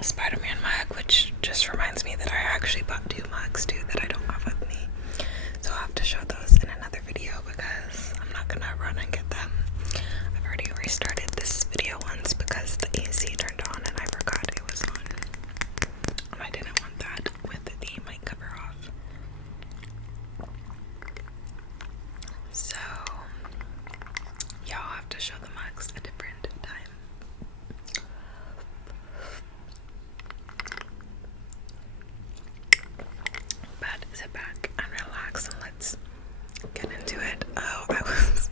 Spider-Man mug, which just reminds me that I actually bought 2 mugs too that I don't have with me. So I'll have to show those in another video because I'm not gonna run and get them. I've already restarted this video once because the AC turned on and I forgot it was on. And I didn't want that with the mic cover off. So yeah, I'll have to show the mugs a different time. But sit back and relax and let's get into it. Oh, I was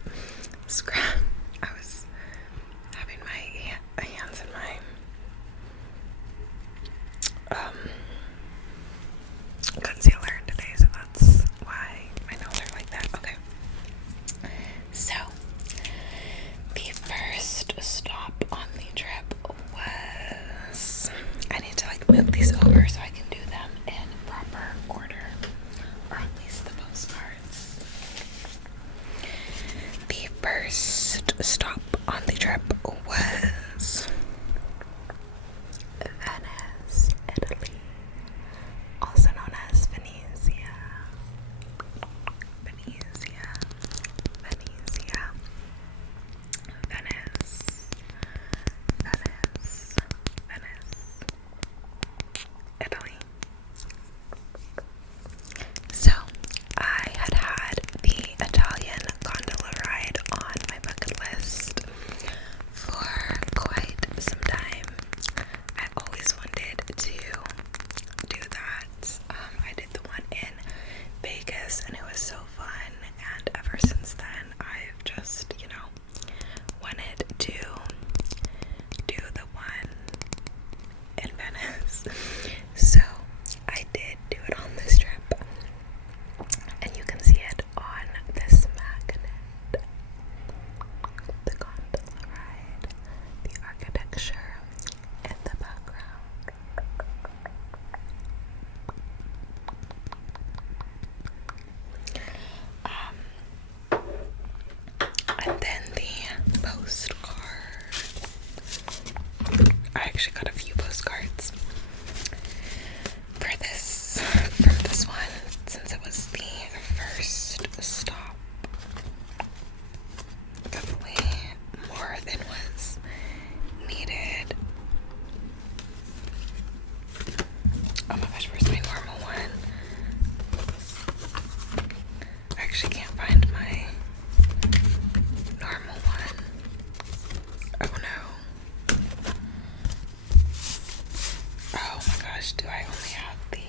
having my hands in my concealer today, so that's why my nails are like that. Okay. So the first stop on the trip was, I need to move these over so I can do them in proper order, or at least the postcards. The first stop on the trip was Venice, Italy, also known as Venezia. Venezia, Venezia, Venice, Venice, Venice, Italy. So I had the Italian gondola ride on my bucket list for quite some time. I always wanted to do that. I did the one in Vegas and it was so fun, and ever since then I've just, wanted to do the one in Venice. So I did do it on this trip, and you can see it on this magnet. The gondola ride, the architecture in the background. And then the postcard. I actually got a few postcards from this one, since it was the first stop. Definitely more than was needed. Oh my gosh, where's my normal one? I actually can't find my normal one. Oh no. Oh my gosh, do I only have the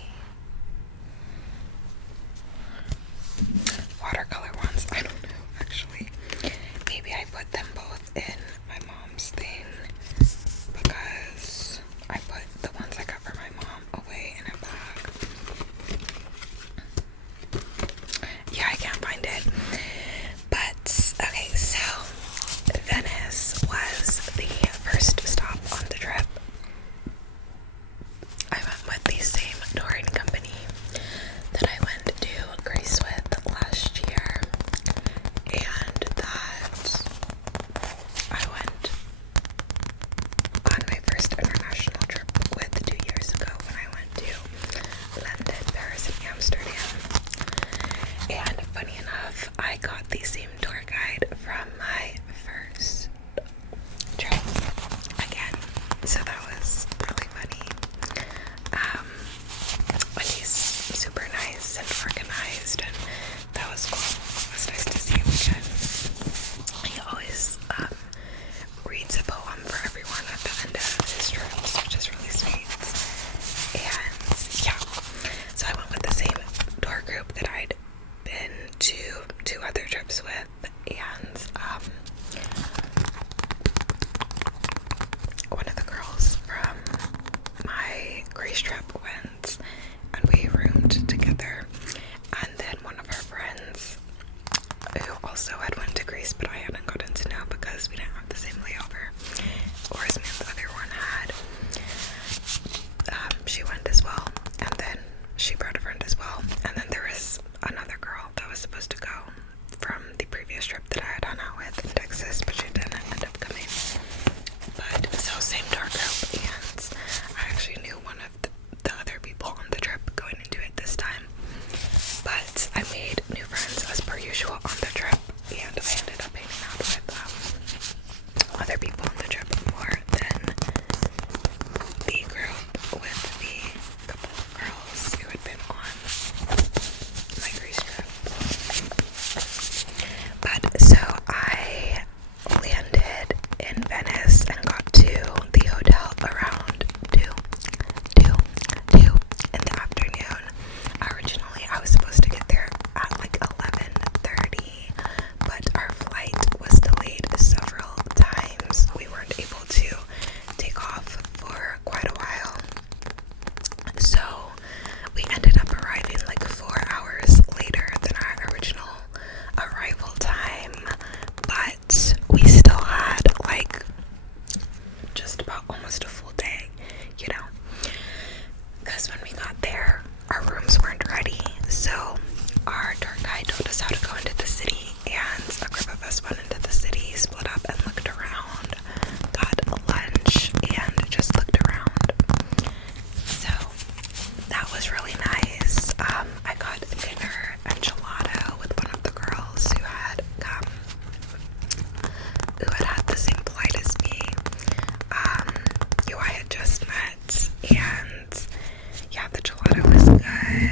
watercolor ones? I don't know, actually. Maybe I put them both in my mom's thing because I put the ones I got for my mom away in a bag. Yeah, I can't find it. But, okay, so Venice was the first stop on the trip. I went with the same touring company that I went to Greece with last year, and that I went on my first international trip with 2 years ago when I went to London, Paris, and Amsterdam. And funny enough, I got the same tour guide from my first trip again, so that was really funny. But he's super nice and organized, and that was cool. It was nice to see him again. He always reads a poem for everyone at the end of his trips, which is really sweet. And yeah, so I went with the same tour group that I'd been to 2 other trips with, and one of the girls about almost a full day, you know, because when we got there, our rooms weren't ready, so our tour guide told us how to go into the city, and a group of us went into the city, split up and looked around, got lunch, and just looked around. So that was really nice. I got dinner and gelato with one of the girls who had the same plight as me, who I had just met, and yeah, the gelato was good.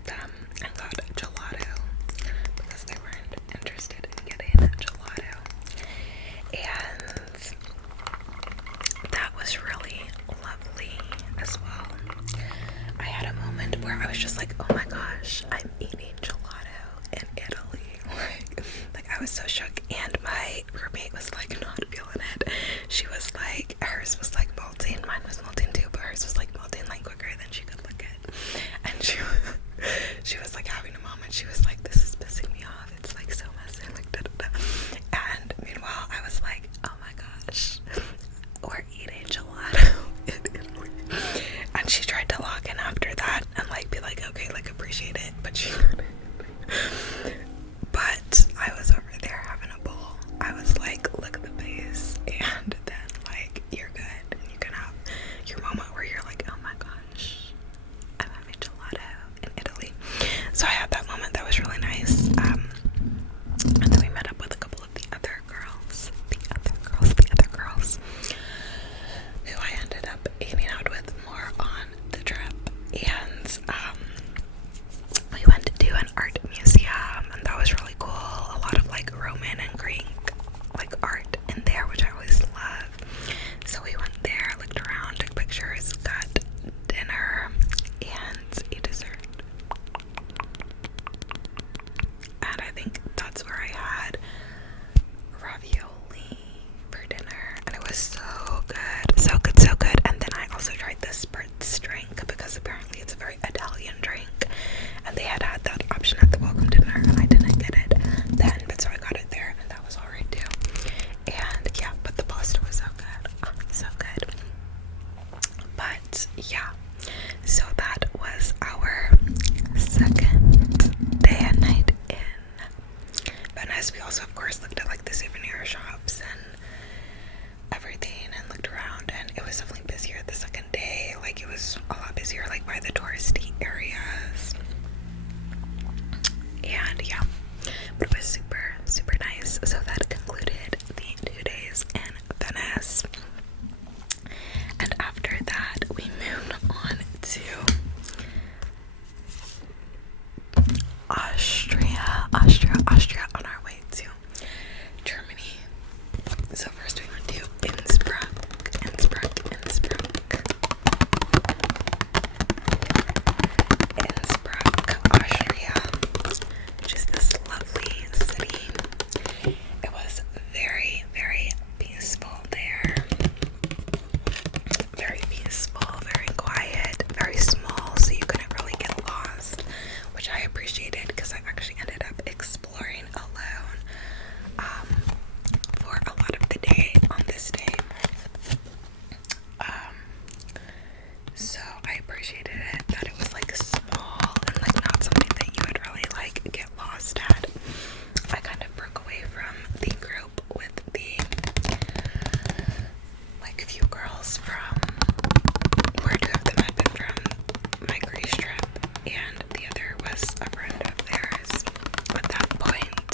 with them and got gelato because they weren't interested in getting gelato. And that was really lovely as well. I had a moment where I was just like, oh my gosh, I'm eating gelato in Italy. Like I was so shook, and my roommate was like not feeling it. She was like, hers was like melting, mine was melting too, but hers was like melting like quicker than she could lick it. And she was like having a moment. She was like, this is pissing me off. It's like so messy, like da da da. And meanwhile, I was like, oh my gosh, we're eating gelato in Italy. And she tried to log in after that and like be like, okay, like appreciate it, but she couldn't. But I was over there having a bowl. I was like, look at the base, and then like you're good, and you can have your moment where you're like, oh my gosh, I'm having gelato in Italy. So I had that moment. That was really nice. And then we met up with a couple of the other girls, who I ended up hanging out with more on the trip. And we went to an art museum, and that was really cool. A lot of like Roman and Greek like art in there, which I always love. So we went there, looked around, took pictures, got dinner, and a dessert. And I think that's where I had ravioli for dinner, and it was so good, so good, so good. And then I also tried the spritz drink because apparently it's a very Italian drink, and they had that option at the welcome dinner, and I didn't get it then, but so I got it there, and that was alright too. And yeah, but the pasta was so good, so good. But yeah, so that was our second day and night in Venice. We also of course looked at like the souvenir shops and everything and looked around, and it was definitely busier the second day. Like it was a lot busier like by the touristy areas, and yeah, but it was super, super nice. So that concluded the 2 days in Venice, and after that we moved on to Austria on our way to Germany. So first we went to Innsbruck, Austria, which is this lovely city. It was very, very peaceful there. Very peaceful, very quiet, very small, so you couldn't really get lost, which I appreciated because I actually ended up exploring alone for a lot of the day on this day. So I appreciated it that it was like small and like not something that you would really like get lost at. I kind of broke away from the group with the like few girls from where two of them had been from my Greece trip, and the other was a friend of theirs at that point,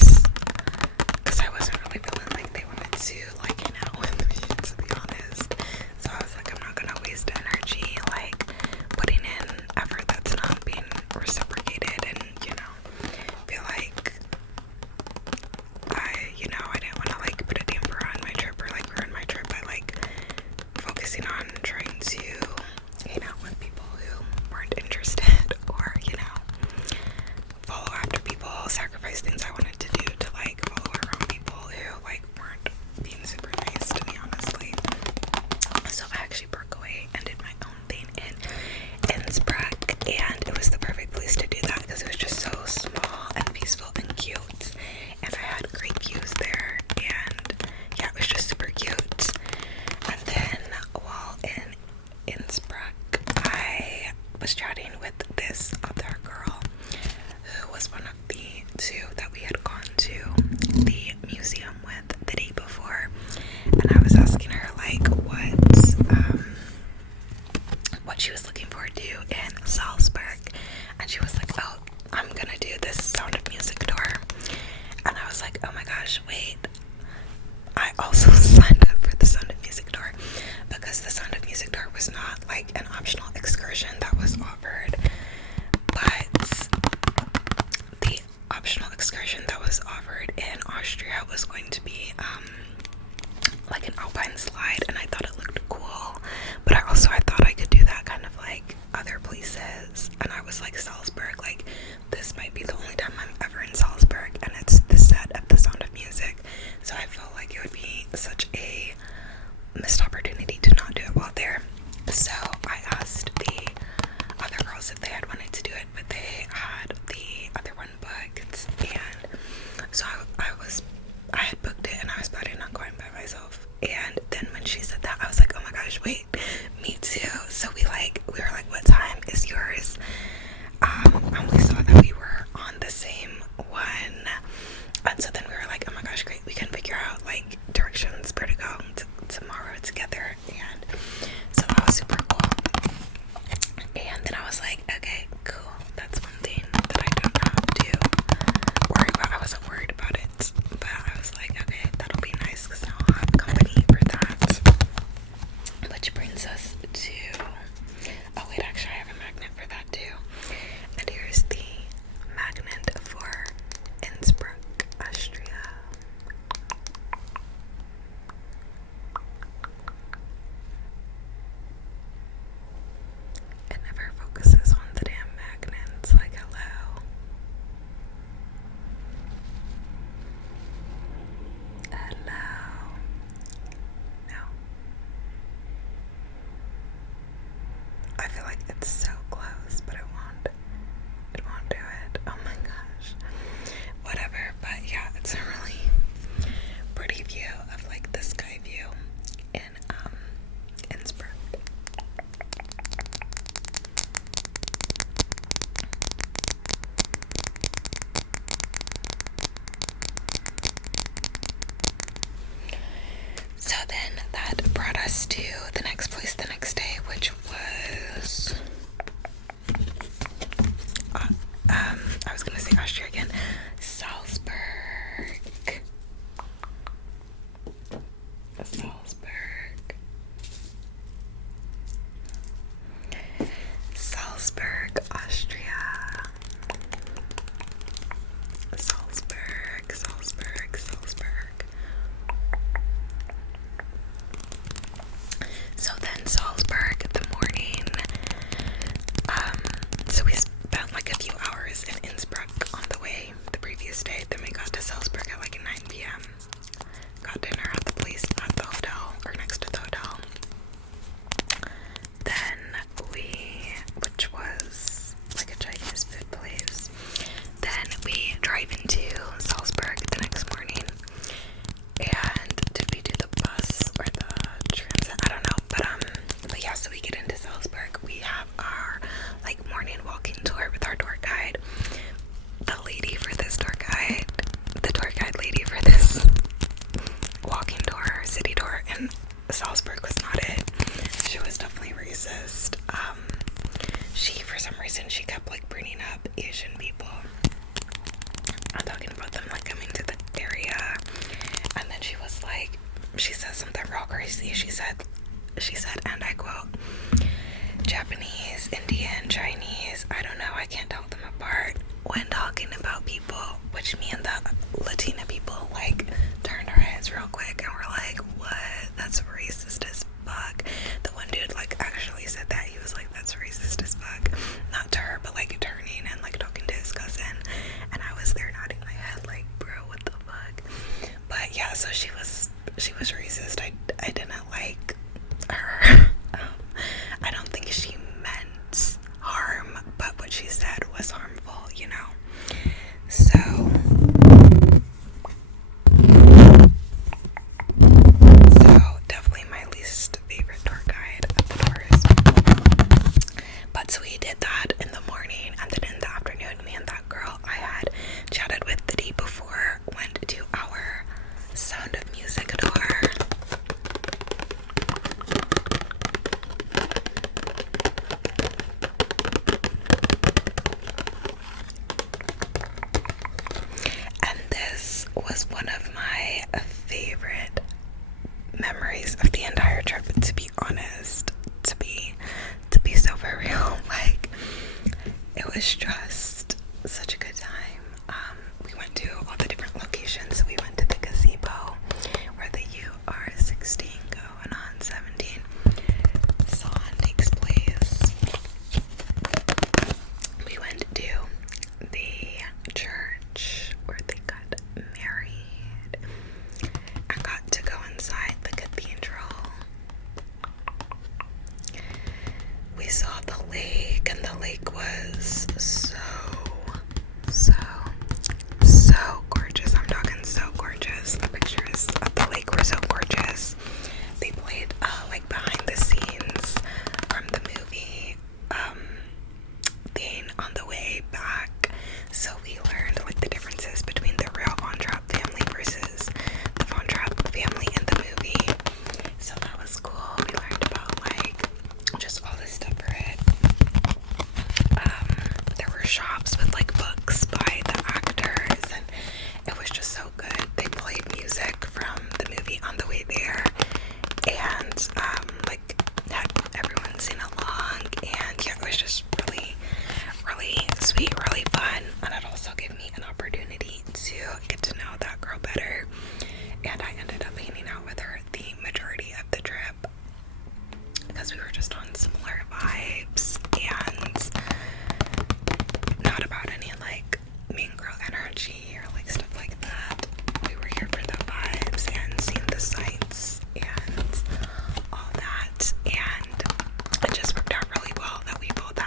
because I wasn't really feeling like they wanted to like hang out with me, to be honest. So I was like, I'm not gonna waste energy like putting in effort that's not being reciprocated, and feel like I didn't want to like put a damper on my trip or like ruin my trip by like focusing on trying to hang out with people who weren't interested, or follow after people, sacrifice things I wanted to do to like follow around people who like weren't being super nice to me, honestly. So I actually broke away and did my own thing in Innsbruck, and it was the perfect place to do that because it was just so small and peaceful and cute, and I had great views there, and yeah, it was just super cute. And then while in Innsbruck, I was chatting with this other girl who was one of the two that we had gone to the museum with the day before, and I was asking her like what she was looking forward to in Salzburg, and she was like, oh, I'm gonna do this Sound of Music tour. And I was like, oh my gosh, wait, I also signed up for the Sound of Music tour, because the Sound of Music tour was not like an optional excursion that was offered, but It's so close, but it won't do it. Oh my gosh. Whatever, but yeah, it's a really pretty view of like the sky view in Innsbruck. So then that brought us to the next place the next day, which was I was gonna say Austria again, Salzburg. Salzburg, Austria. Salzburg. So then Salzburg, the morning, so we spent like a few hours in Innsbruck on the way the previous day. Then we got to Salzburg at like 9 p.m. Got dinner at the place at the hotel, or next to the hotel. Then which was like a Chinese food place. Then we drive into Salzburg the next morning. And did we do the bus or the transit? I don't know. But yeah, so we get into Salzburg. We have our like morning walking tour with our tour guide. The tour guide lady for this walking tour, city tour in Salzburg was not it. She was definitely racist. For some reason, she kept like bringing up Asian people. I'm talking about them like coming to the area, and then she was like, she said something real crazy. She said, and I quote, Japanese, Indian, Chinese, I don't know, I can't tell them apart when talking about people, which me and the Latina people like turned our heads real quick and we're like, what? That's racist as fuck. The one dude like actually said that. He was like, that's racist as fuck. Not to her, but like turning and like talking to his cousin, and I was there nodding my head like, bro, what the fuck? But yeah, so she was racist. I didn't like her. I don't think she meant harm, but what she said was harmful, you know. So definitely my least favorite tour guide of the tours. But so we did that in the morning, and then in the afternoon, me and that girl I had chatted with the day before went to our Sound of Music tour. And this was one of my favorite memories of the entire trip, to be honest, to be so for real. Like, it was just such a good time. We went to all the different locations. We went to the gazebo where the UR16 going on 17 song takes place. We went to the church where they got married. I got to go inside the cathedral. We saw the lake, and the lake was so gorgeous. I'm talking so gorgeous. The pictures of the lake were so gorgeous. They played like behind the scenes from the movie thing on the way back. So we learned like the differences between the real Von Trapp family versus the Von Trapp family in the movie. So that was cool. We learned about like just all this stuff for it. There were shops with like books by the actors, and it was just so good. They played music from the movie on the way there, and like had everyone sing along, and yeah, it was just really sweet, really fun. And it also gave me an opportunity to get to know that girl better, and I ended up hanging out with her the majority of the trip because we were just on similar vibes, and not about any like mean girl energy or like stuff like that. We were here for the vibes and seeing the sights and all that, and it just worked out really well that we both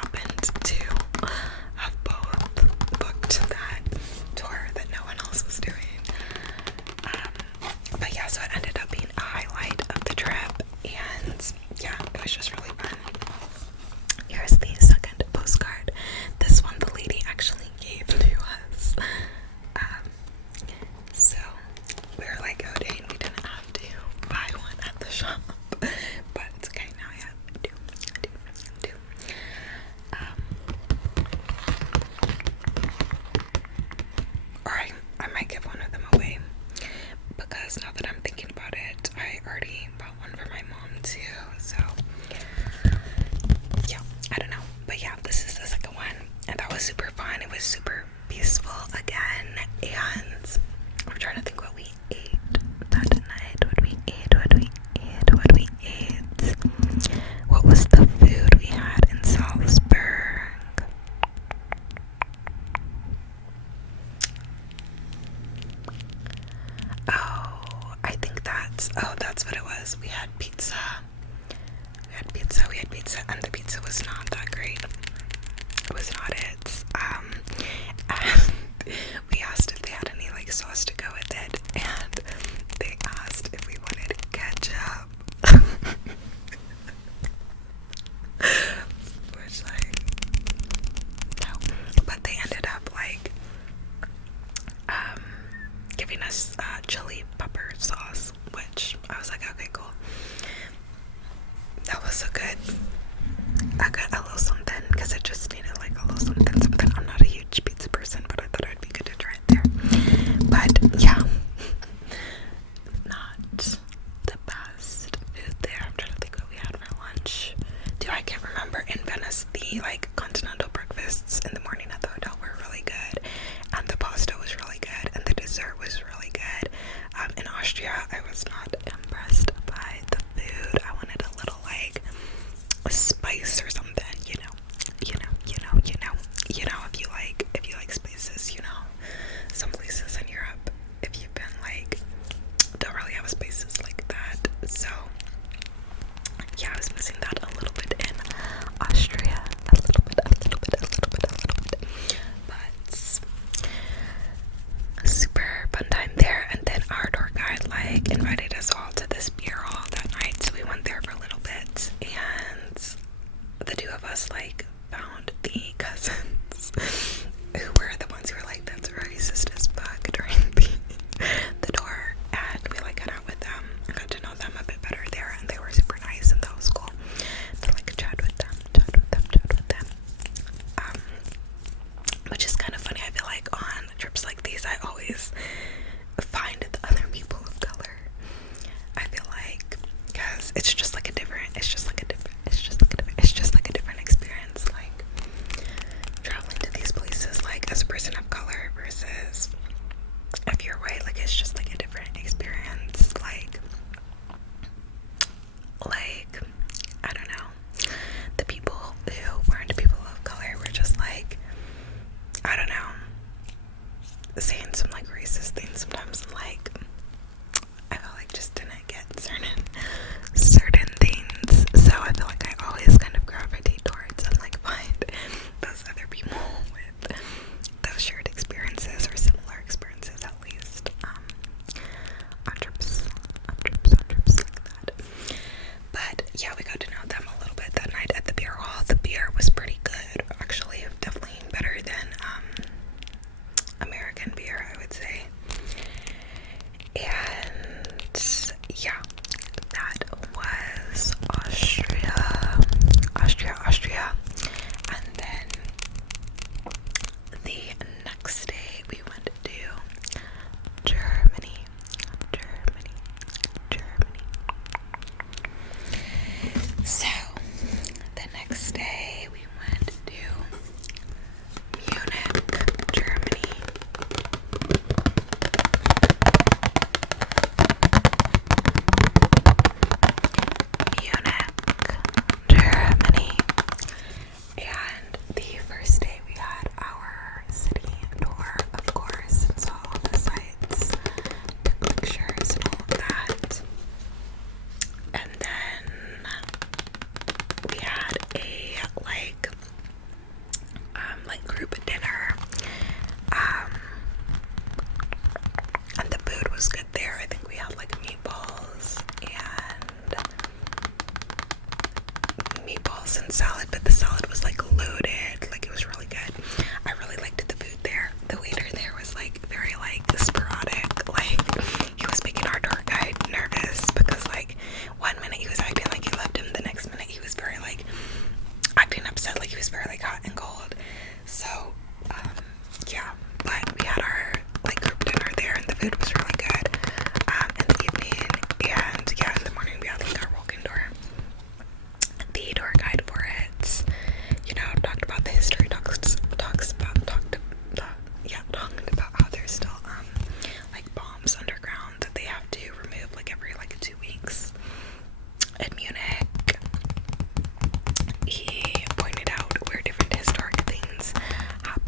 was not that great. It was not it. And we asked if they had any like sauce to go with it, and they asked if we wanted ketchup. Which like, no. But they ended up like giving us chili pepper sauce, which I was like, okay, cool. That was a little something, because it just needed like a little something. I'm not a huge pizza person, but I thought it'd be good to try it there. But yeah, not the best food there. I'm trying to think what we had for lunch. Dude, I can't remember. In Venice, the like continental breakfasts in the morning at the hotel were really good, and the pasta was really good, and the dessert was really good. In Austria, I was not impressed by the food. I wanted a little like a spice or something, you know, if you like spices, you know, some places in Europe, if you've been like, don't really have spices like that. So yeah, I was missing that a little bit in Austria, a little bit, but super fun time there. And then our tour guide like invited us all to this beer hall that night, so we went there for a little bit, and the two of us like found the cousins who were the ones who were like, that's racist as fuck during the tour, and we like got out with them and got to know them a bit better there, and they were super nice, and that was cool to like chat with them, which is kind of funny. I feel like on trips like these, I always find the other people of color. I feel like, because it's just like a different experience, like traveling to these places like as a person of color versus if you're white. Like it's just like a different experience. Like I don't know, the people who weren't people of color were just like, I don't know, saying some like racist things sometimes, and like I felt like just didn't get certain things. So I feel like I always kind of gravitate towards and like find those other people with those shared experiences or similar experiences, at least on trips like that. But yeah, we got to know them a little bit that night at the beer hall. The beer was pretty good, actually, definitely better than American beer, I would say. And yeah, that was Austria. And then the next day we went to Germany. So the next day we went to Munich, Germany. And the first day we had our city tour, of course, and saw all the sights, took pictures and all of that. And then we had a group dinner, and the food was good there. I think we had like meatballs and salad, but the salad was like loaded, like it was really good. I really liked the food there. The waiter there was like very like sporadic, like he was making our tour guide nervous, because like 1 minute he was acting like he loved him, the next minute he was very like acting upset, like he was very like hot and cold. So yeah, but we had our like group dinner there, and the food was really good in the evening, and yeah, in the morning we had like our walk-in tour. The tour guide for it, you know, talked about the history, talked about how there's still like bombs underground that they have to remove like every like 2 weeks. In Munich, he pointed out where different historic things have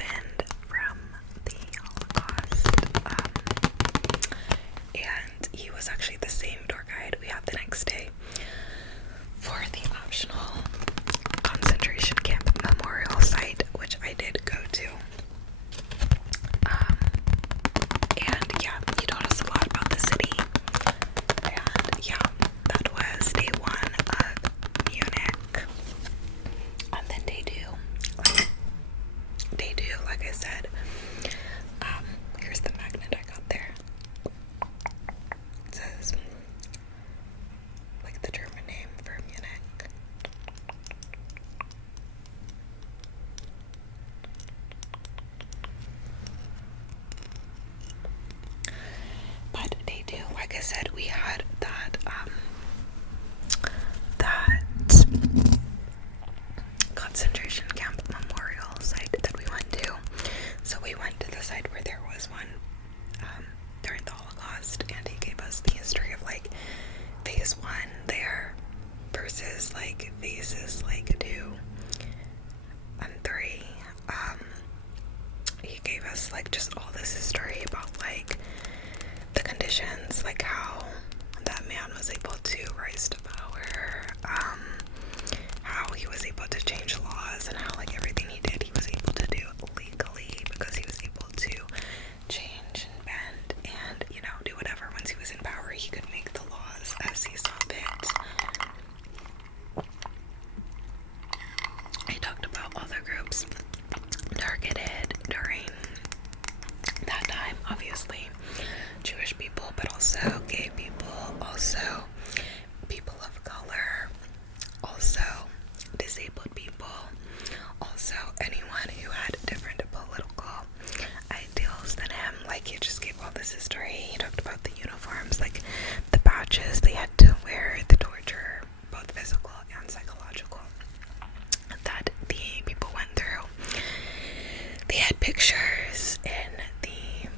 pictures in the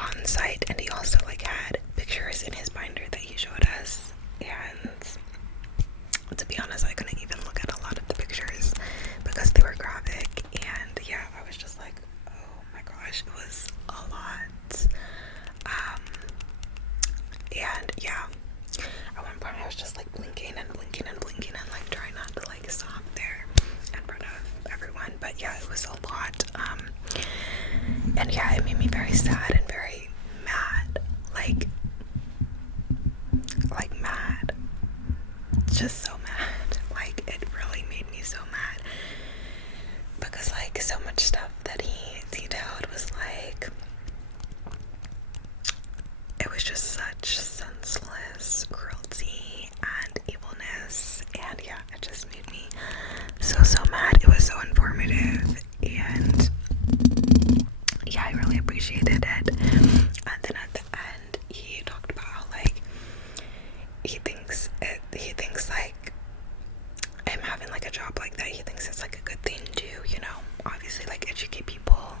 on-site, and he also like had pictures in his binder that he showed us. And to be honest, I couldn't even look at a lot of the pictures because they were graphic, and yeah, I was just like, oh my gosh, it was a lot. And yeah, at one point I was just like blinking and like trying not to like sob there in front of everyone. But yeah, it was a lot. And yeah, it made me very sad and very mad, like mad, just so mad. Like, it really made me so mad because like so much stuff that he detailed was like, it was just such senseless cruelty and evilness, and yeah, it just made me so mad. It was so informative, and yeah, I really appreciated it. And then at the end, he talked about how like he thinks like him having like a job like that, he thinks it's like a good thing to, you know, obviously like educate people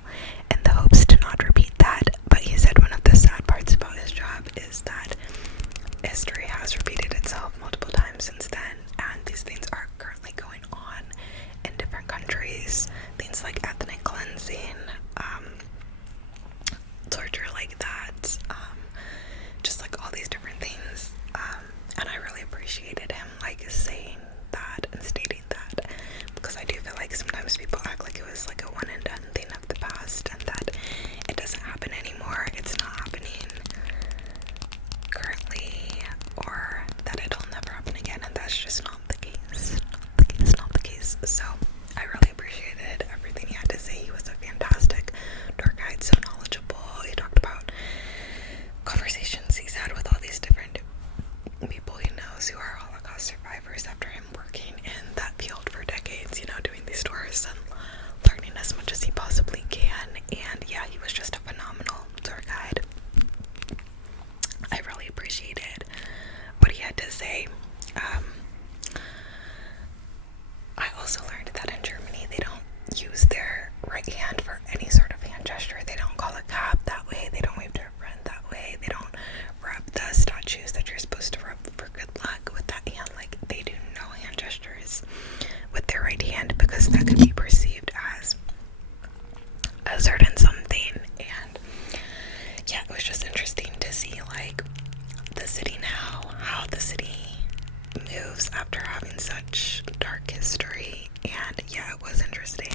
in the hopes to not repeat that. But he said one of the sad parts about his job is that history has repeated itself multiple times since then, and these things are currently going on in different countries. Things like ethnic cleansing, torture like that, just like all these different things. And I really appreciated him like saying that and stating that, because I do feel like sometimes people act like it was like a one and done thing of the past and that it doesn't happen anymore. It's not happening currently, or that it'll never happen again, and that's just not the case. Not the case. So I really appreciated everything he had to say. He was a fantastic tour guide, so knowledgeable. He talked about conversations he's had with all these different people he knows who are Holocaust survivors after him working in that field for decades, you know, doing these tours and learning as much as he possibly can. And yeah, he was just a phenomenal tour guide. I really appreciated what he had to say. I also learned that in Germany they don't use their right hand for any sort of hand gesture. They don't call a cab that way. They don't wave to a friend that way. They don't rub the statues that you're supposed to rub for good luck with that hand. Like, they do no hand gestures with their right hand because that could be perceived as a certain something. And yeah, it was just interesting to see like the city now, how the city moves after having such dark history. And yeah, it was interesting.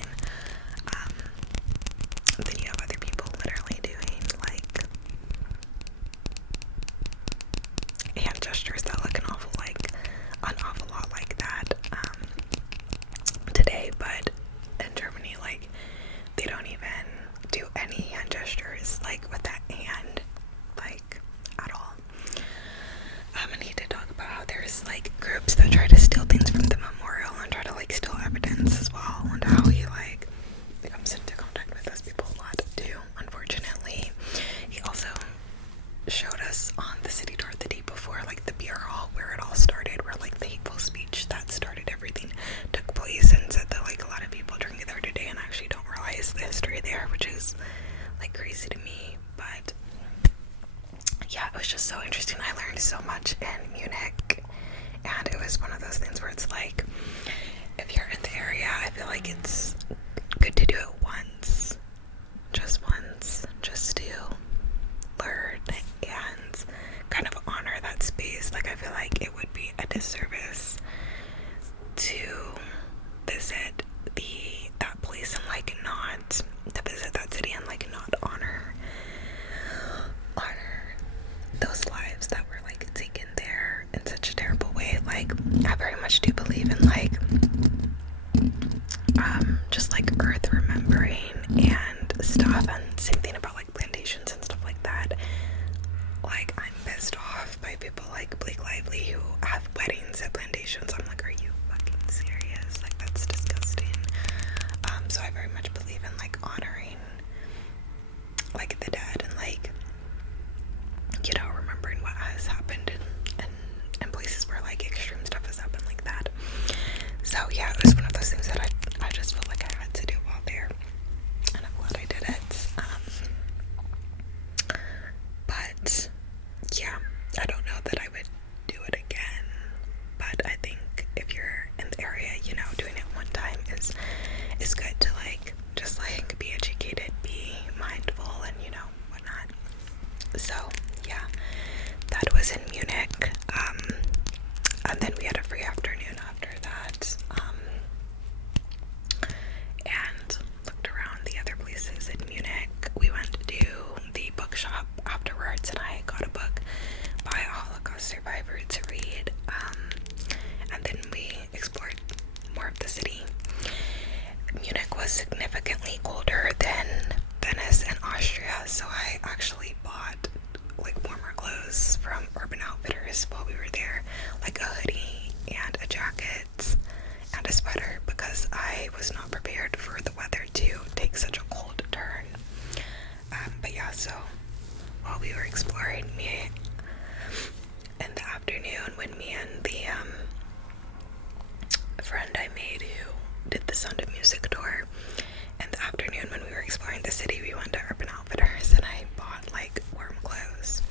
Then you have other people literally doing like hand gestures that look an awful lot like that today. But in Germany, like, they don't even do any hand gestures like with that hand, like, at all. And he did talk about how there's like groups that try to steal things from the memorial and try to like steal evidence as well, and how he like comes into contact with those people a lot too, unfortunately. He also showed us on the city tour the day before like the beer hall where it all started, where like the hateful speech that started everything took place, and said that like a lot of people drink there today and actually don't realize the history there, which is like crazy to me. But yeah, it was just so interesting. I learned so much in Munich, and it was one of those things where it's like, if you're in the area, I feel like it's good to do it once, just to learn and kind of honor that space. Like, I feel like it would be a disservice to visit that place and like not to visit that city and like not honor those lives that were like taken there in such a terrible way. Like, I very much do believe in like just like earth remembering and stuff, and same thing about like plantations and stuff like that. Like, I'm pissed off by people like Blake Lively who have weddings at plantations. I'm like, are you fucking serious? Like, that's disgusting. So I very much believe in like honoring like the dead and like, you know, remembering what has happened in places where like extreme stuff has happened like that. had a sweater because I was not prepared for the weather to take such a cold turn. But yeah, so while we were exploring, in the afternoon, when me and the friend I made who did the Sound of Music tour, in the afternoon when we were exploring the city, we went to Urban Outfitters and I bought like warm clothes.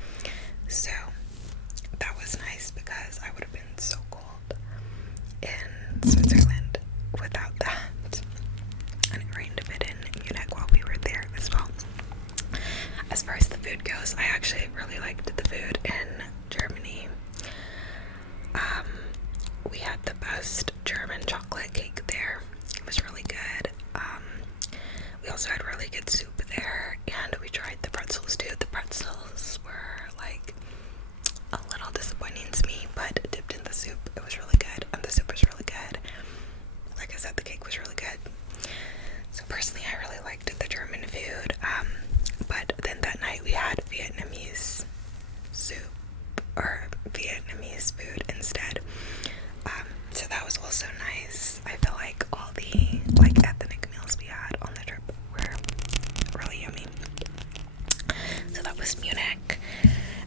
So that was nice because I would have been so cold in Switzerland without that. And it rained a bit in Munich while we were there as well. As far as the food goes, I actually really liked the food in Germany. We had the best German chocolate cake there. It was really good. We also had really good soup there, and we tried the pretzels too. The pretzels were like a little disappointing to me, but dipped in the soup, it was really good, and the soup was really good. Like I said, the cake was really good. So personally, I really liked the German food. But then that night we had Vietnamese soup, or Vietnamese food instead. So that was also nice. I feel like all the like ethnic meals we had on the trip were really yummy. So that was Munich,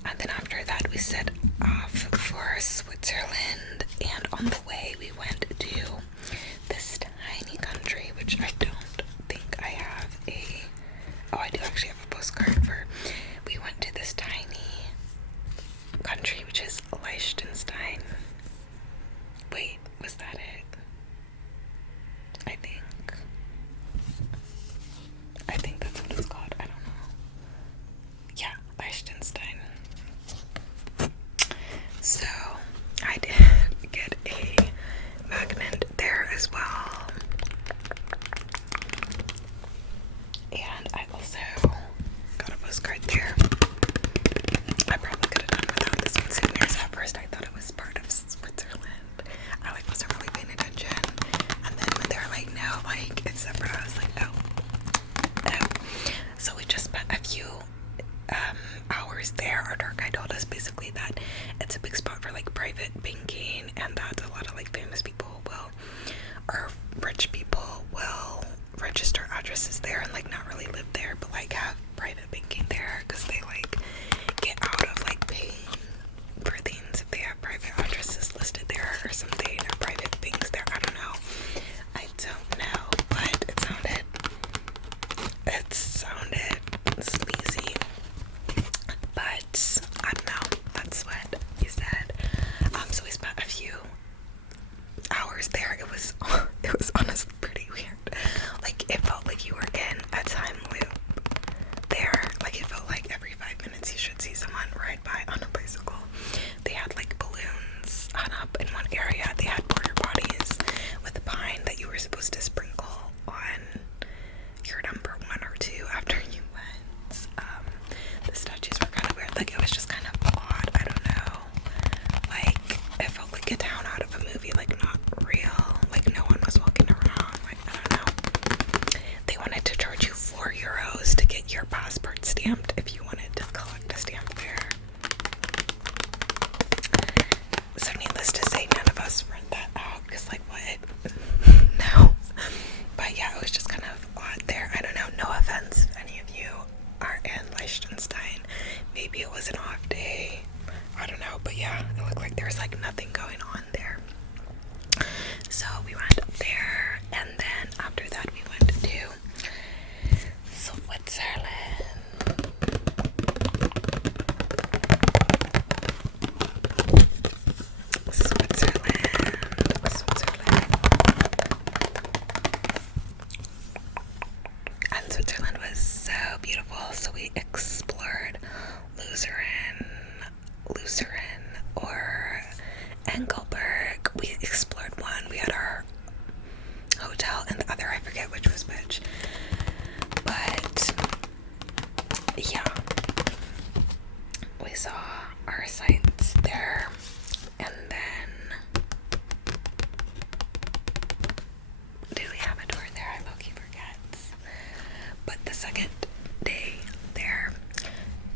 and then after that we set off for Switzerland, and on the way we went to this tiny country, which I don't think I have I do actually have a postcard for. We went to this tiny country, which is Liechtenstein. Wait, was that it? I think that's what it's called. I don't know. Yeah, Liechtenstein. So I did get a magnet there as well. And I also got a postcard there. I probably could have done without this one souvenirs. At first I thought it was part of Switzerland. I like wasn't really paying attention. And then when they were like, no, like it's separate, I was like, oh. So we just spent a few hours there. Our tour guide told us basically that it's a big spot for like private banking, and that a lot of like famous people will, or rich people will register addresses there and like not really live there, but like have private banking there because they like get out of like paying for things if they have private addresses listed there or something, or private things there. I don't know, but it sounded sleazy, but I don't know, that's what he said. So we spent a few hours there. It was honestly pretty weird. Like it felt like you were in a time loop there. Like it felt like every 5 minutes you should see someone ride by on a bicycle. They had like balloons hung up in one area. They had porta potties with pine that you were supposed to sprinkle on your number 1 or 2 after you went. The statues were kind of weird. Like it was just kind of odd. I don't know. Like it felt like a town out of a movie. Like not real. Like no one was walking around. Like I don't know. They wanted to charge you €4 to get your passport stamped if you wanted to collect a stamp there. So needless to say, none of us rent that out because like what? No. But yeah, it was just kind of odd there. I don't know. No offense if any of you are in Liechtenstein. Maybe it was an off day. I don't know. But yeah, it looked like there was like nothing going on there. So we went up there, and then after that we went to Switzerland. And Switzerland was so beautiful. So we explored Lucerne or Engelberg. We explored one. We had our hotel, and the other I forget which was which. But yeah, we saw our sights there, and then did we have a tour there? I low-key forget. But the second day there,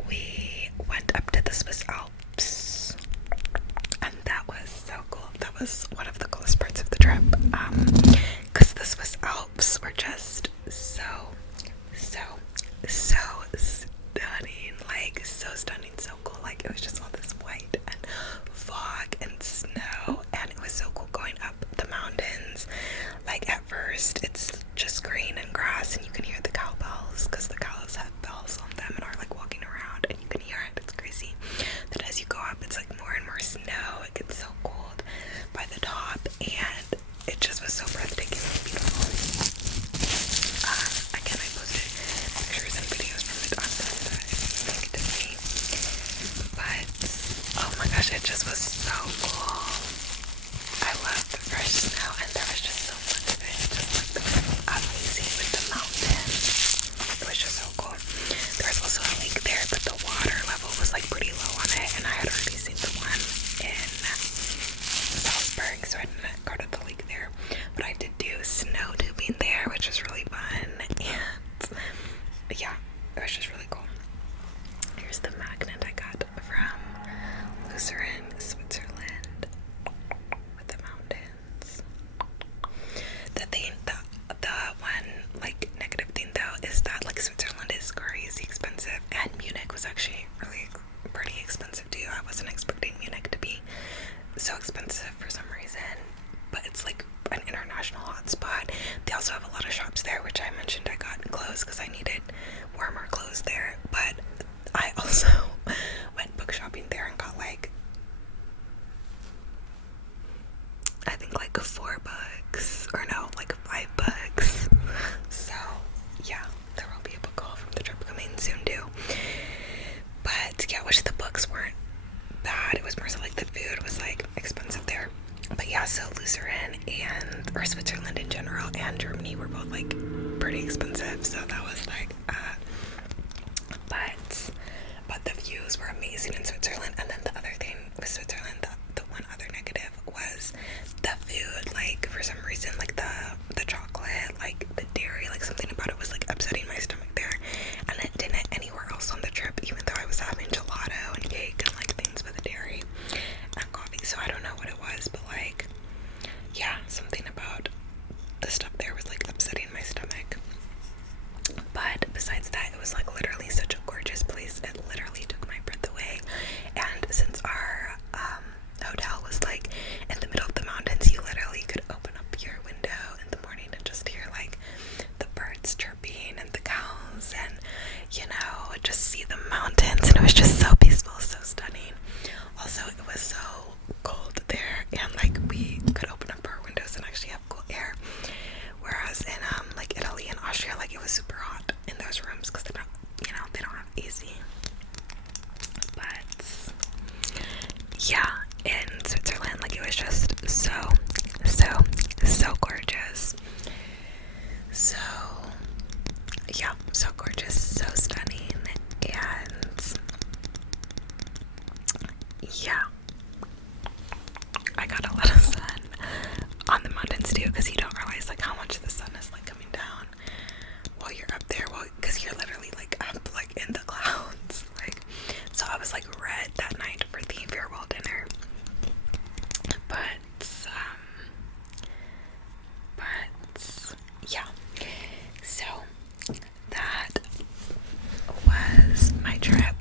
we went up to the Swiss Alps. first it's just green and grass, and you can hear the cowbells because the cows have bells on them and are like walking around, and you can hear it. It's crazy. Then as you go up, it's like more and more snow. It gets so cold by the top, and it just was so breathtakingly beautiful. Again, I posted pictures and videos from it on Insta if you'd like to see. But oh my gosh, it just was so cool. I love the fresh snow, and there was just so much of it. Just like amazing with the mountains. It was just so cool. There was also a lake there, but the water level was like pretty low on it, and I had already seen the one in Salzburg, so I didn't go to the lake there. But I did do snow tubing there, which was really fun, and yeah, it was just really cool. Here's the magnet I got from Lucerne, Switzerland, with the mountains. The one like negative thing though is that like Switzerland is crazy expensive, and Munich was actually really pretty expensive too. I wasn't expecting Munich to be so expensive for some reason, but it's like an international hotspot. They also have a lot of shops there, which I mentioned I got clothes because I needed warmer clothes there, but I also went book shopping there and got like I think like 4 books, or no, like 5 books. So yeah, there will be a book haul from the trip coming soon too. But yeah, I wish the books weren't bad. It was more so like the food was like expensive there. But yeah, so Lucerne or Switzerland in general and Germany were both like pretty expensive, so that was like but the views were amazing in Switzerland. And then the other thing with Switzerland, the one other negative was the food. Like for some reason, like the chocolate, like the dairy, like something about it was like upsetting my stomach there, and it didn't anywhere else on the trip, even though I was having gelato and cake and like things with the dairy and coffee. So I don't know what it was, but like yeah, something about the stuff there was like upsetting my stomach. But besides that, it was like literally such a gorgeous place. It literally took my breath away. And since our hotel was like in the middle of the mountains, you literally could open up your window in the morning and just hear like the birds chirping and the cows, and you know, just see the mountains, and it was just so peaceful, so stunning. Also, it was so cold there, and like we could open up our windows and actually have cool air, whereas in like Italy and Austria, like it was super hot in those rooms because they don't have AC. But yeah, in Switzerland, like it was just so gorgeous. So yeah, so gorgeous, so stunning, and yeah, I got a lot of sun on the mountains too, because you don't realize like how much the sun is like coming down while you're up there, because you're literally like up like in the clouds, like. So I was like red that night for the farewell dinner, but yeah, so that was my trip.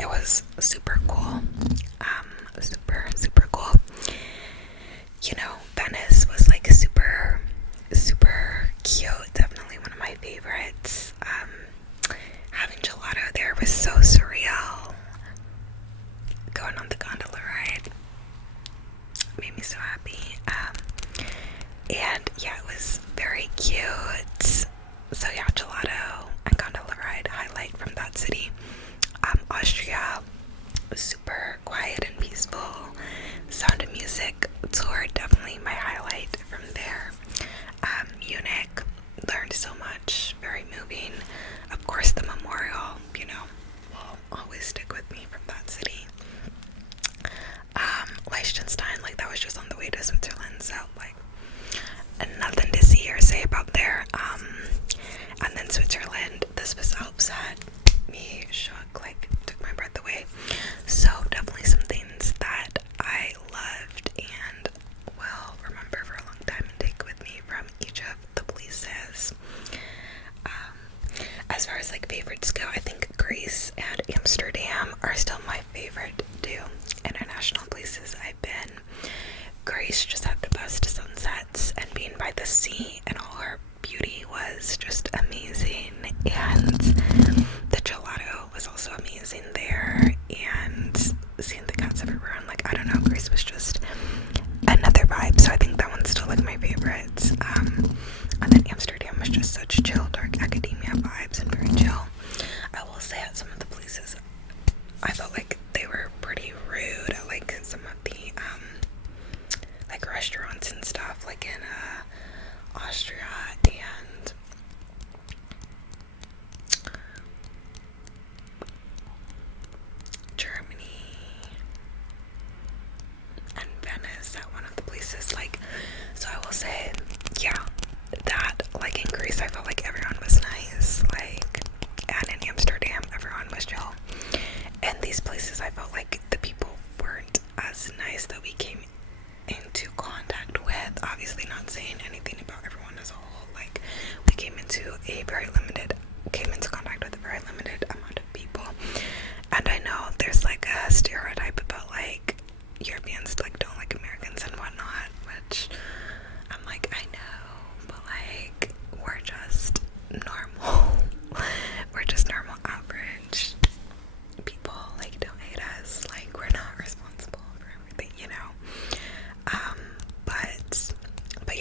It was super cool, super cool. You know, Venice was like super cute, definitely one of my favorites. Having gelato there was so surreal. Going on the gondola ride made me so happy. And yeah, it was very cute. So yeah, gelato and gondola ride highlight from that city. Austria was super quiet and peaceful. Sound of Music tour, definitely my highlight from there. Munich, learned so much, very moving. Of course, the memorial, you know, will always stick with me from that city. Liechtenstein, like that was just on the way to Switzerland, so like nothing to see or say about there. And then Switzerland, the Swiss Alps had me shook, like took my breath away. So definitely some things that I loved and will remember for a long time and take with me from each of the places. As far as like favorites go, I think Greece and Amsterdam are still my favorite two international places I've been. Greece just had the best sunsets, and being by the sea and all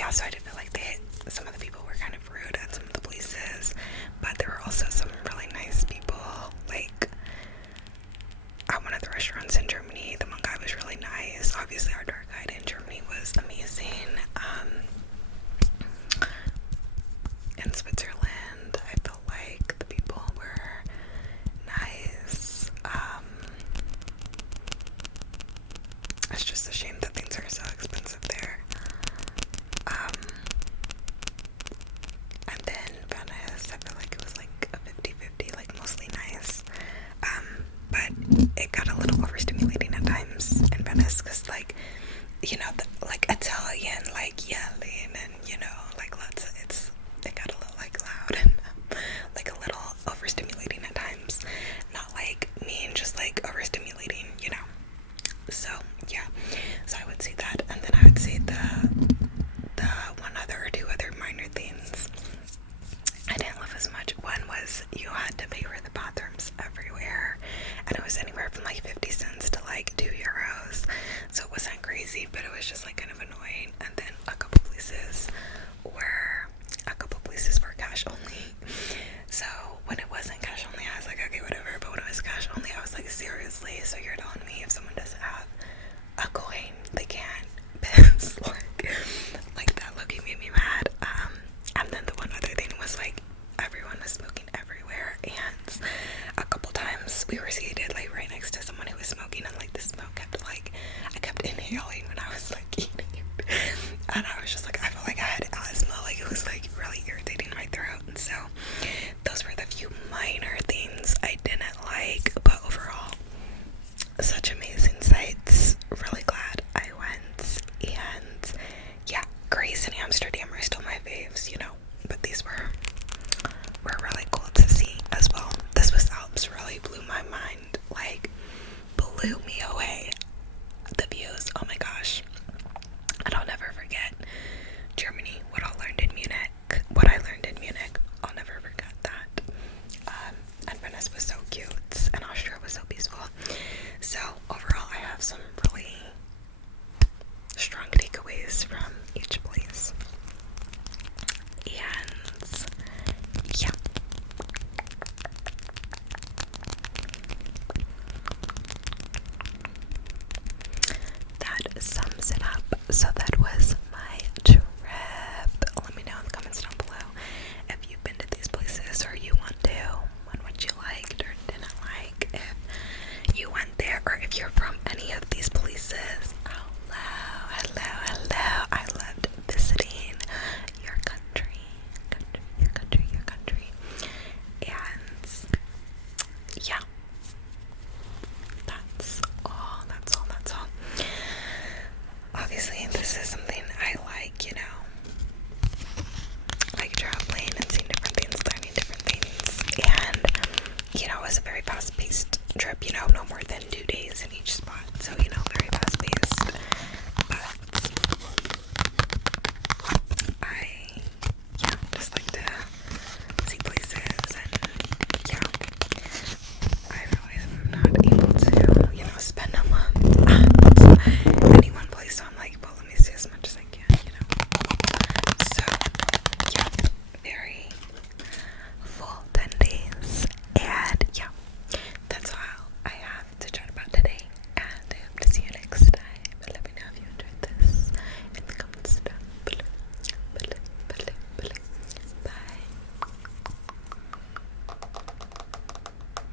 yeah, so I did feel like some of the people were kind of rude at some of the places, but there were also some really nice people. Like at one of the restaurants in Germany, the one guy was really nice. Obviously our tour guide in Germany was amazing. In Switzerland, I felt like the people were nice. It's just a shame that things are so expensive there. And then Venice, I feel like it was like a 50-50, like mostly nice. But it got a little overstimulating at times in Venice, because like, you know, like Italian, like yelling and, you know, like lots of, it got a little like loud and like a little overstimulating at times. Not like mean, just like overstimulating, you know. So yeah, so I would say that, and then I would say the one other or two other minor things I didn't love as much. One was you had to pay for the bathrooms everywhere, and it was anywhere from like 50 cents to like €2, so it wasn't crazy, but it was just like kind of annoying. And then a couple places were cash only, so when it wasn't cash only I was like, okay, whatever, but when it was cash only I was like, seriously, so you're telling me if someone doesn't have a coin they can't piss? like that looking made me mad. And then the one other thing was like everyone was smoking everywhere, and a couple times we were seated like right next to someone who was smoking, and like the smoke kept like, I kept inhaling when I was like eating, and I was just like, I felt like I had asthma, like it was like really irritating my throat. And so those were the few minor things I didn't like, but overall such amazing sights. Really glad I went. And yeah, Greece and Amsterdam are still my faves, you know, but these were really cool to see as well. The Swiss Alps really blew my mind, like blew me away. The views, oh my gosh. And I'll never forget Germany, what I learned in Munich, I'll never forget that. And Venice was so cute, and Austria was so peaceful. So overall I have some really strong takeaways from each place. And yeah, that sums it up. So that